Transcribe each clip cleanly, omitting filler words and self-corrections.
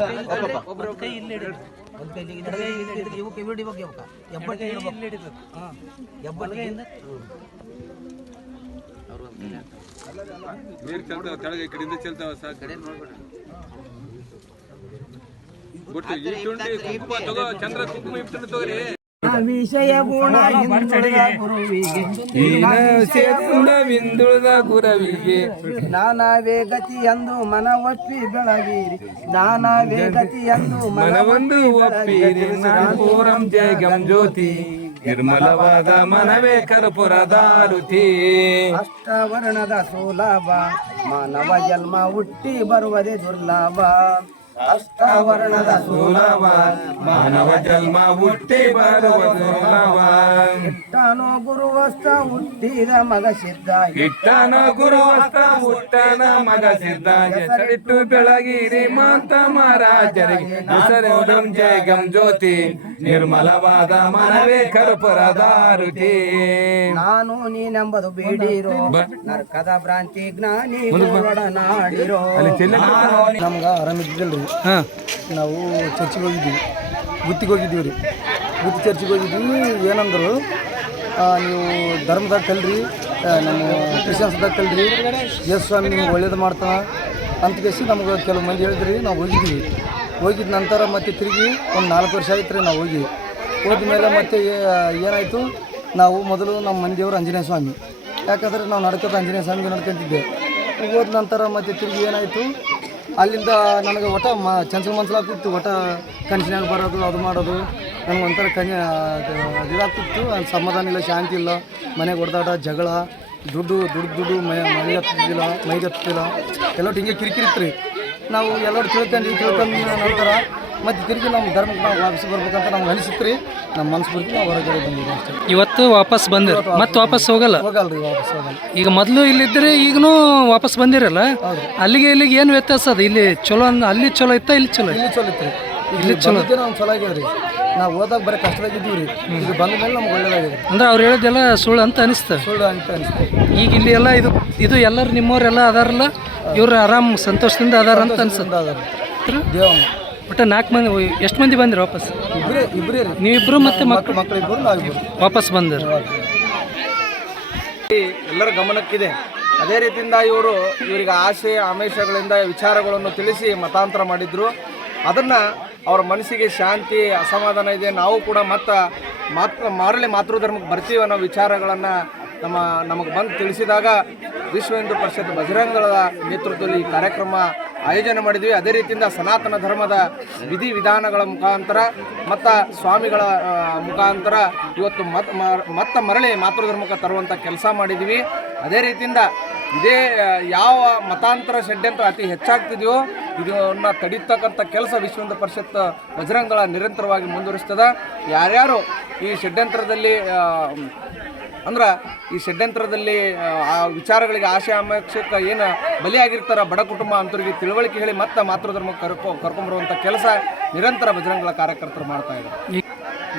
ನೀರು ಚೆಲ್ತಾವ ತೆಳಗೆ ಈ ಕಡೆಯಿಂದ ಚೆಲ್ತಾವ ಸಾಕು ಬಿಟ್ಟು ಈ ತುಂಡಿ ಕುಂಕುಮ ತಗೋ ಚಂದ್ರ ಕುಂಕುಮ ಇಟ್ಟು ತಗೋರಿ ವಿಷಯ ಗುಣ ಗುರುವಿಗೆ ಗುರವಿಗೆ ನಾನಾವೇ ಗತಿ ಎಂದು ಮನವೊಪ್ಪಿ ಬೆಳಗಿರಿ ನಾನಾವೇ ಗತಿ ಎಂದು ಮನವೊಂದು ಒಪ್ಪಿರಿ ನಾಲ್ಕೂರಂ ಜಯಗಂ ಜ್ಯೋತಿ ನಿರ್ಮಲವಾದ ಮನವೇ ಕರ್ಪುರದಾರುತಿ ಅಷ್ಟವರ್ಣದ ಸುಲಭ ಮಾನವ ಜನ್ಮ ಹುಟ್ಟಿ ಬರುವುದೇ ದುರ್ಲಭ ಅಷ್ಟವರ್ಣದ ಸುಲಭ ಮಾನವ ಜನ್ಮ ಹುಟ್ಟಿ ಬರುವ ದುರ್ಲಭ ಇಟ್ಟನೋ ಗುರುವಸ್ತ ಹುಟ್ಟಿದ ಮಗ ಸಿದ್ಧ ಇಟ್ಟನೋ ಗುರುವಸ್ತ ಹುಟ್ಟನ ಮಗ ಸಿದ್ಧ ಹೆಸರಿಟ್ಟು ಬೆಳಗಿರಿ ಮಾತ ಮಹಾರಾಜರಿಗೆ ಹೆಸರು ಜಯಗಂ ಜ್ಯೋತಿ ನಿರ್ಮಲವಾದ ಮನವೇ ಕರ್ಪುರದಾರುತಿ ನಾನು ನೀನೆಂಬುದು ಬೇಡಿರೋ ನರ್ಕದ ಭ್ರಾಂತಿ ಜ್ಞಾನಿ ಒಡನಾಡಿರೋ ನಮ್ಗ ಆರಾಮಿದ್ದಿಲ್ರಿ ನಾವು ಚರ್ಚಿಗೆ ಹೋಗಿದ್ದೀವಿ ಗುತ್ತಿಗೆ ಹೋಗಿದ್ದೀವಿ ರೀ ಗುತ್ತಿ ಚರ್ಚಿಗೆ ಹೋಗಿದ್ದೀವಿ ಏನಂದ್ರು ನೀವು ಧರ್ಮದಾಗ ಕಲ್ರಿ ನಮ್ಮ ಕ್ರಿಶ್ಚಿಯನ್ಸ್ದಾಗ ಕಲ್ರಿ ಯೇಸು ಸ್ವಾಮಿ ನಿಮ್ಗೆ ಒಳ್ಳೇದು ಮಾಡ್ತಾನೆ ಅಂತ ಕೇಸಿ ನಮ್ಗೆ ಕೆಲವು ಮಂದಿ ಹೇಳಿದ್ರಿ ನಾವು ಹೋಗಿದ್ದೀವಿ ಹೋಗಿದ ನಂತರ ಮತ್ತೆ ತಿರುಗಿ ಒಂದು 4 ವರ್ಷ ಆಯ್ತು ರೀ ನಾವು ಹೋದ ಮೇಲೆ ಮತ್ತೆ ಏನಾಯಿತು ನಾವು ಮೊದಲು ನಮ್ಮ ಮಂದಿಯವರು ಆಂಜನೇಯ ಸ್ವಾಮಿ ಯಾಕಂದರೆ ನಾವು ನಡ್ಕೋತ ಆಂಜನೇಯ ಸ್ವಾಮಿಗೆ ನಡ್ಕೊತಿದ್ದೆ ಹೋದ ನಂತರ ಮತ್ತೆ ತಿರುಗಿ ಏನಾಯಿತು ಅಲ್ಲಿಂದ ನನಗೆ ಒಟ್ಟು ಚಂಚಲ ಮನ್ಸಲಾಗ್ತಿತ್ತು ಒಟ್ಟು ಕನಸಿನಾಗ ಬರೋದು ಅದು ಮಾಡೋದು ನನಗೆ ಒಂಥರ ಇದಾಗ್ತಿತ್ತು ಸಮಾಧಾನ ಇಲ್ಲ ಶಾಂತಿ ಇಲ್ಲ ಮನೆಗೆ ಹೊಡೆದಾಟ ಜಗಳ ದುಡ್ಡು ಮೈಗೆ ಹತ್ತಿಲ್ಲ ಎಲ್ಲೊಟ್ಟು ಹಿಂಗೆ ಕಿರಿಕಿರಿತ್ತು ರೀ ನಾವು ಎಲ್ಲರೂ ತಿಳ್ಕೊಂಡು ನಂತರ ಮತ್ತು ತಿರುಗಿ ನಮ್ಮ ಧರ್ಮಕ್ಕೆ ನಾವು ವಾಪಸ್ ಬರ್ಬೇಕಂತ ನಮ್ಗೆ ಅನಿಸಿತ್ತು ರೀ ನಮ್ಮ ಮನಸ್ಸು ಬರ್ತೀವಿ ನಾವು ಹೊರಗಡೆ ಬಂದಿದ್ದೀವಿ ಅಷ್ಟೇ ಇವತ್ತು ವಾಪಸ್ ಬಂದಿರ ಮತ್ತೆ ವಾಪಸ್ ಹೋಗಲ್ಲ ರೀ ವಾಪಸ್ ಹೋಗಲ್ಲ ಈಗ ಮೊದಲು ಇಲ್ಲಿದ್ದರೆ ಈಗನೂ ವಾಪಸ್ ಬಂದಿರಲ್ಲ ಅಲ್ಲಿಗೆ ಇಲ್ಲಿಗೆ ಏನು ವ್ಯತ್ಯಾಸ ಅದು ಇಲ್ಲಿ ಚಲೋ ಅಲ್ಲಿ ಚಲೋ ಇತ್ತಾ ಇಲ್ಲಿ ಚಲೋ ಇತ್ತು ರೀ ಇಲ್ಲಿ ಚಲೋ ನಾವು ಚಲೋ ಆಗ್ಯಾವ ರೀ ನಾವು ಓದಾಗ ಬರೀ ಕಷ್ಟದಾಗಿದ್ದೀವಿ ರೀ ಇದು ಬಂದ ಮೇಲೆ ನಮ್ಗೆ ಒಳ್ಳೇದಾಗಿದೆ ಅಂದ್ರೆ ಅವ್ರು ಹೇಳಿದೆಲ್ಲ ಸುಳ್ಳು ಅಂತ ಅನಿಸ್ತು ಈಗ ಇಲ್ಲಿ ಎಲ್ಲ ಇದು ಎಲ್ಲರೂ ನಿಮ್ಮವರೆಲ್ಲ ಅದಾರಲ್ಲ ಇವ್ರು ಆರಾಮ್ ಸಂತೋಷದಿಂದ ಅದಾರ ಅಂತ ಅನ್ಸುತ್ತೆ ದೇವಮ್ಮ ಒಟ್ಟು 4 ಮಂದಿ ಎಷ್ಟು ಮಂದಿ ಬಂದಿರಿ ವಾಪಸ್ ಇಬ್ಬರೇ ನೀವಿಬ್ಬರು ಮತ್ತೆ ಮಕ್ಕಳಿಬ್ಬರು ನಾವಿಬ್ಬರು ವಾಪಸ್ ಬಂದರು ಎಲ್ಲರ ಗಮನಕ್ಕಿದೆ ಅದೇ ರೀತಿಯಿಂದ ಇವರಿಗೆ ಆಸೆ ಆಮಿಷಗಳಿಂದ ವಿಚಾರಗಳನ್ನು ತಿಳಿಸಿ ಮತಾಂತರ ಮಾಡಿದ್ರು ಅದನ್ನು ಅವರ ಮನಸ್ಸಿಗೆ ಶಾಂತಿ ಅಸಮಾಧಾನ ಇದೆ ನಾವು ಕೂಡ ಮರಳಿ ಮಾತೃಧರ್ಮಕ್ಕೆ ಬರ್ತೀವಿ ಅನ್ನೋ ವಿಚಾರಗಳನ್ನು ನಮಗೆ ಬಂದು ತಿಳಿಸಿದಾಗ ವಿಶ್ವ ಹಿಂದೂ ಪರಿಷತ್ ಬಜರಂಗ ದಳದ ನೇತೃತ್ವದಲ್ಲಿ ಈ ಕಾರ್ಯಕ್ರಮ ಆಯೋಜನೆ ಮಾಡಿದ್ವಿ. ಅದೇ ರೀತಿಯಿಂದ ಸನಾತನ ಧರ್ಮದ ವಿಧಿವಿಧಾನಗಳ ಮುಖಾಂತರ ಮತ್ತು ಸ್ವಾಮಿಗಳ ಮುಖಾಂತರ ಇವತ್ತು ಮತ್ತೆ ಮರಳಿ ಮಾತೃಧರ್ಮಕ್ಕೆ ತರುವಂಥ ಕೆಲಸ ಮಾಡಿದ್ವಿ. ಅದೇ ರೀತಿಯಿಂದ ಇದೇ ಯಾವ ಮತಾಂತರ ಷಡ್ಯಂತ್ರ ಅತಿ ಹೆಚ್ಚಾಗ್ತಿದೆಯೋ ಇದನ್ನು ತಡೀತಕ್ಕಂಥ ಕೆಲಸ ವಿಶ್ವ ಹಿಂದೂ ಪರಿಷತ್ ಬಜರಂಗ ದಳ ನಿರಂತರವಾಗಿ ಮುಂದುವರಿಸ್ತದೆ. ಯಾರ್ಯಾರು ಈ ಷಡ್ಯಂತ್ರದಲ್ಲಿ ಈ ಷಡ್ಯಂತ್ರದಲ್ಲಿ ಆ ವಿಚಾರಗಳಿಗೆ ಆಶೆ ಆಮಿಷಕ್ಕೆ ಏನು ಬಲಿಯಾಗಿರ್ತಾರ ಬಡ ಕುಟುಂಬ ಅಂತವರಿಗೆ ತಿಳುವಳಿಕೆ ಹೇಳಿ ಮತ್ತೆ ಮಾತೃಧರ್ಮಕ್ಕೆ ಕರ್ಕೊಂಬರುವಂಥ ಕೆಲಸ ನಿರಂತರ ಬಜರಂಗ ಕಾರ್ಯಕರ್ತರು ಮಾಡ್ತಾ ಇದ್ದಾರೆ.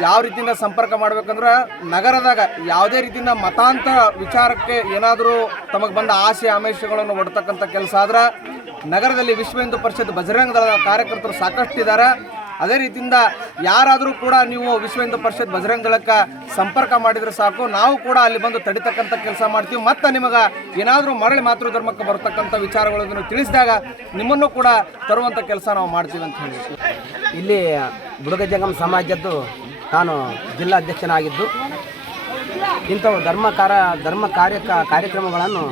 ಯಾವ ರೀತಿಯಿಂದ ಸಂಪರ್ಕ ಮಾಡ್ಬೇಕಂದ್ರೆ ನಗರದಾಗ ಯಾವುದೇ ರೀತಿಯಿಂದ ಮತಾಂತರ ವಿಚಾರಕ್ಕೆ ಏನಾದರೂ ತಮಗೆ ಬಂದ ಆಸೆ ಆಮಿಷಗಳನ್ನು ಒಡ್ತಕ್ಕಂಥ ಕೆಲಸ ಆದ್ರೆ ನಗರದಲ್ಲಿ ವಿಶ್ವ ಹಿಂದೂ ಪರಿಷತ್ ಬಜರಂಗ ದಳದ ಕಾರ್ಯಕರ್ತರು ಸಾಕಷ್ಟಿದ್ದಾರೆ. ಅದೇ ರೀತಿಯಿಂದ ಯಾರಾದರೂ ಕೂಡ ನೀವು ವಿಶ್ವ ಹಿಂದೂ ಪರಿಷತ್ ಬಜರಂಗ ದಳಕ್ಕೆ ಸಂಪರ್ಕ ಮಾಡಿದರೆ ಸಾಕು, ನಾವು ಕೂಡ ಅಲ್ಲಿ ಬಂದು ತಡಿತಕ್ಕಂಥ ಕೆಲಸ ಮಾಡ್ತೀವಿ. ಮತ್ತು ನಿಮಗೆ ಏನಾದರೂ ಮರಳಿ ಮಾತೃಧರ್ಮಕ್ಕೆ ಬರ್ತಕ್ಕಂಥ ವಿಚಾರಗಳನ್ನು ತಿಳಿಸಿದಾಗ ನಿಮ್ಮನ್ನು ಕೂಡ ತರುವಂಥ ಕೆಲಸ ನಾವು ಮಾಡ್ತೀವಿ ಅಂತ ಹೇಳಿ. ಇಲ್ಲಿ ಬುಡಗ ಜಂಗಮ ಸಮಾಜದ್ದು ನಾನು ಜಿಲ್ಲಾಧ್ಯಕ್ಷನಾಗಿದ್ದು ಇಂಥವು ಧರ್ಮ ಕಾರ್ಯಕ್ರಮಗಳನ್ನು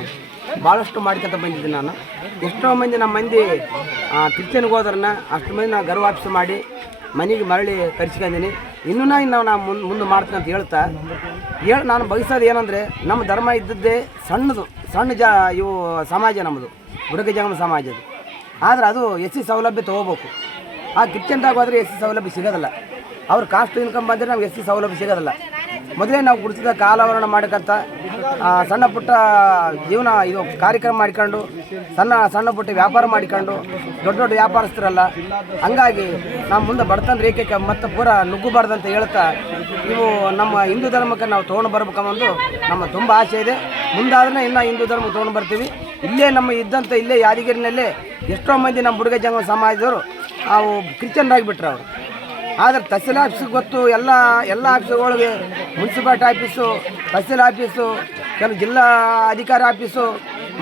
ಭಾಳಷ್ಟು ಮಾಡ್ಕೊತ ಬಂದಿದ್ದೀನಿ. ನಾನು ಎಷ್ಟೋ ಮಂದಿ ನಮ್ಮ ಮಂದಿ ಕ್ರಿಶ್ಚಿಯನ್ಗೆ ಹೋದ್ರನ್ನ ಅಷ್ಟು ಮಂದಿ ನಾನು ಗರ್ವಾಪಿಸಿ ಮಾಡಿ ಮನೆಗೆ ಮರಳಿ ಕರೆಸ್ಕೊಂಡಿದ್ದೀನಿ. ಇನ್ನೂ ನಾನು ಮುಂದೆ ಮಾಡ್ತೀನಿ ಅಂತ ಹೇಳ್ತಾ ನಾನು ಬಯಸೋದು ಏನಂದರೆ ನಮ್ಮ ಧರ್ಮ ಇದ್ದದ್ದೇ ಸಣ್ಣ ಇವು ಸಮಾಜ ನಮ್ಮದು ಬುಡಗ ಜಂಗಮ ಸಮಾಜದ್ದು. ಆದರೆ ಅದು ಎಸ್ ಸಿ ಸೌಲಭ್ಯ ತೊಗೋಬೇಕು. ಆ ಕ್ರಿಶ್ಚಿಯನ್ದಾಗ ಹೋದರೆ ಎಸ್ ಸಿ ಸೌಲಭ್ಯ ಸಿಗೋದಿಲ್ಲ. ಅವ್ರ ಕಾಸ್ಟ್ ಇನ್ಕಮ್ ಬಂದರೆ ನಮ್ಗೆ ಎಸ್ ಸಿ ಸೌಲಭ್ಯ ಸಿಗೋದಿಲ್ಲ. ಮೊದಲೇ ನಾವು ಗುಡಿಸಿದ ಕಾಲಾವರಣ ಮಾಡ್ಕೊಂತ ಸಣ್ಣ ಪುಟ್ಟ ಜೀವನ ಇದು ಕಾರ್ಯಕ್ರಮ ಮಾಡಿಕೊಂಡು ಸಣ್ಣ ಪುಟ್ಟ ವ್ಯಾಪಾರ ಮಾಡಿಕೊಂಡು ದೊಡ್ಡ ವ್ಯಾಪಾರಸ್ಥರಲ್ಲ. ಹಂಗಾಗಿ ನಾವು ಮುಂದೆ ಬಡತನ ರೇಖೆಗೆ ಮತ್ತೆ ಪೂರ ನುಗ್ಗಬಾರ್ದಂತ ಹೇಳ್ತಾ ಇವು ನಮ್ಮ ಹಿಂದೂ ಧರ್ಮಕ್ಕೆ ನಾವು ತೊಗೊಂಡು ಬರ್ಬೇಕನ್ನೋದು ನಮ್ಮ ತುಂಬ ಆಸೆ ಇದೆ. ಮುಂದಾದ್ರೆ ಇನ್ನೂ ಹಿಂದೂ ಧರ್ಮಕ್ಕೆ ತೊಗೊಂಡು ಬರ್ತೀವಿ. ಇಲ್ಲೇ ನಮ್ಮ ಇದ್ದಂಥ ಇಲ್ಲೇ ಯಾದಗಿರಿನಲ್ಲೇ ಎಷ್ಟೋ ಮಂದಿ ನಮ್ಮ ಬುಡಗ ಜಂಗಮ ಸಮಾಜದವರು ಅವು ಕ್ರಿಶ್ಚಿಯನ್ರಾಗಿಬಿಟ್ರು ಅವರು. ಆದರೆ ತಹಸೀಲ್ ಆಫೀಸಿಗೆ ಗೊತ್ತು, ಎಲ್ಲ ಆಫೀಸುಗಳಿಗೆ, ಮುನ್ಸಿಪಾಲ್ಟಿ ಆಫೀಸು, ತಹಸೀಲ್ ಆಫೀಸು, ಕೆಲವು ಜಿಲ್ಲಾ ಅಧಿಕಾರಿ ಆಫೀಸು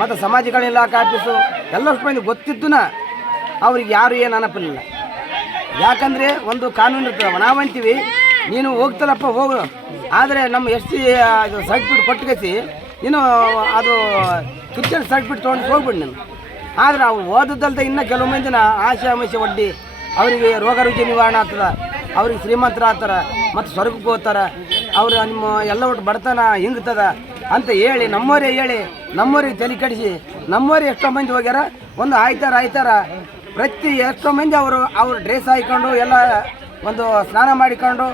ಮತ್ತು ಸಮಾಜ ಕಲ್ಯಾಣ ಇಲಾಖೆ ಆಫೀಸು ಎಲ್ಲಷ್ಟು ಮಂದಿ ಗೊತ್ತಿದ್ದನ ಅವ್ರಿಗೆ ಯಾರು ಏನು ಅನಪಿಲ್ಲ. ಯಾಕಂದರೆ ಒಂದು ಕಾನೂನು ಇರ್ತದೆ, ನಾವು ಅಂತೀವಿ ನೀನು ಹೋಗ್ತಲ್ಲಪ್ಪ ಹೋಗು, ಆದರೆ ನಮ್ಮ ಎಷ್ಟು ಇದು ಸರ್ಟಿಫಿಕೇಟ್ ಕೊಟ್ಟುಕೇಸಿ ನೀನು ಅದು ಕ್ರಿಶ್ಚಿಯನ್ ಸರ್ಟಿಫಿಕೇಟ್ ತೊಗೊಂಡು ಹೋಗ್ಬಿಡಿ ನೀನು. ಆದರೆ ಅವ್ರು ಓದದ್ದಲ್ದೆ ಇನ್ನೂ ಕೆಲವು ಮಂದಿನ ಆಶೆ ಆಮಿಷೆ ಒಡ್ಡಿ ಅವರಿಗೆ ರೋಗ ರುಚಿ ನಿವಾರಣೆ ಆಗ್ತದೆ, ಅವ್ರಿಗೆ ಶ್ರೀಮಂತರ ಆಗ್ತಾರೆ ಮತ್ತು ಸ್ವರ್ಗಕ್ಕೆ ಹೋಗ್ತಾರೆ, ಅವರು ನಿಮ್ಮ ಎಲ್ಲ ಒಟ್ಟು ಬಡತನ ಹಿಂಗ್ತದ ಅಂತ ಹೇಳಿ ನಮ್ಮವರಿಗೆ ತಲೆ ಕೆಡಿಸಿ ನಮ್ಮವರಿಗೆ ಎಷ್ಟೋ ಮಂದಿ ಹೋಗ್ಯಾರ. ಒಂದು ಆಯ್ತಾರ ಪ್ರತಿ ಎಷ್ಟೋ ಮಂದಿ ಅವ್ರು ಡ್ರೆಸ್ ಹಾಕ್ಕೊಂಡು ಎಲ್ಲ ಒಂದು ಸ್ನಾನ ಮಾಡಿಕೊಂಡು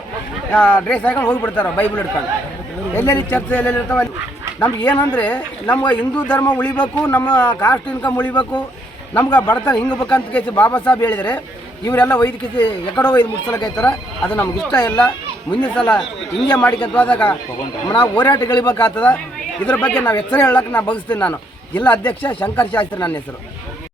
ಡ್ರೆಸ್ ಹಾಕೊಂಡು ಹೋಗಿಬಿಡ್ತಾರೆ ಬೈಬಲ್ ಹಿಡ್ಕೊಂಡು. ಎಲ್ಲೆಲ್ಲಿ ಚರ್ಚೆ ಎಲ್ಲೆಲ್ಲಿ ಇರ್ತಾವೆ. ನಮ್ಗೆ ಏನಂದರೆ ನಮ್ಗೆ ಹಿಂದೂ ಧರ್ಮ ಉಳಿಬೇಕು, ನಮ್ಮ ಕಾಸ್ಟ್ ಇನ್ಕಮ್ ಉಳಿಬೇಕು, ನಮ್ಗೆ ಬಡತನ ಹಿಂಗಬೇಕಂತ ಕೇಸಿ ಬಾಬಾ ಸಾಹೇಬ್ ಹೇಳಿದರೆ ಇವರೆಲ್ಲ ಒಯ್ದಕ್ಕೆ ಎಕಡೋ ಒಯ್ದು ಮುಟ್ಸಲಕ್ಕೈತಾರ. ಅದು ನಮ್ಗೆ ಇಷ್ಟ ಇಲ್ಲ. ಮುಂದಿನ ಸಲ ಹಿಂಗೆ ಮಾಡಿಕೊಂತ ಹೋದಾಗ ನಾವು ಹೋರಾಟಗಳಿಬೇಕಾಗ್ತದೆ. ಇದ್ರ ಬಗ್ಗೆ ನಾವು ಎಚ್ಚರ ಹೇಳಕ್ಕೆ ನಾನು ಬಯಸ್ತೀನಿ. ನಾನು ಜಿಲ್ಲಾ ಅಧ್ಯಕ್ಷ ಶಂಕರ್ ಶಾಸ್ತ್ರಿ ನನ್ನ ಹೆಸರು.